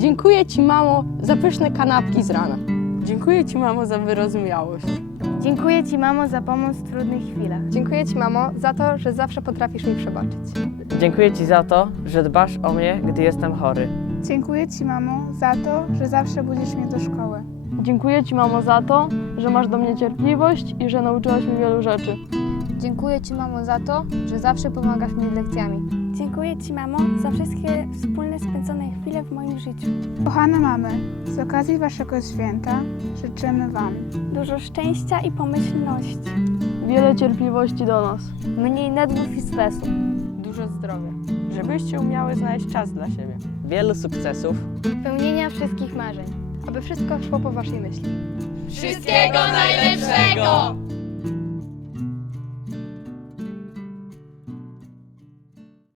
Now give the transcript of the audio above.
Dziękuję Ci, mamo, za pyszne kanapki z rana. Dziękuję Ci, mamo, za wyrozumiałość. Dziękuję Ci, mamo, za pomoc w trudnych chwilach. Dziękuję Ci, mamo, za to, że zawsze potrafisz mi przebaczyć. Dziękuję Ci za to, że dbasz o mnie, gdy jestem chory. Dziękuję Ci, mamo, za to, że zawsze budzisz mnie do szkoły. Dziękuję Ci, mamo, za to, że masz do mnie cierpliwość i że nauczyłaś mnie wielu rzeczy. Dziękuję Ci, mamo, za to, że zawsze pomagasz mi z lekcjami. Dziękuję Ci, mamo, za wszystkie wspólne spędzone chwile w moim życiu. Kochane mamy, z okazji Waszego święta życzymy Wam Dużo szczęścia i pomyślności. Wiele cierpliwości do nas. Mniej nerwów i stresu. Dużo zdrowia. Żebyście umiały znaleźć czas dla siebie. Wielu sukcesów, Pełnienia wszystkich marzeń. Aby wszystko szło po Waszej myśli. Wszystkiego najlepszego!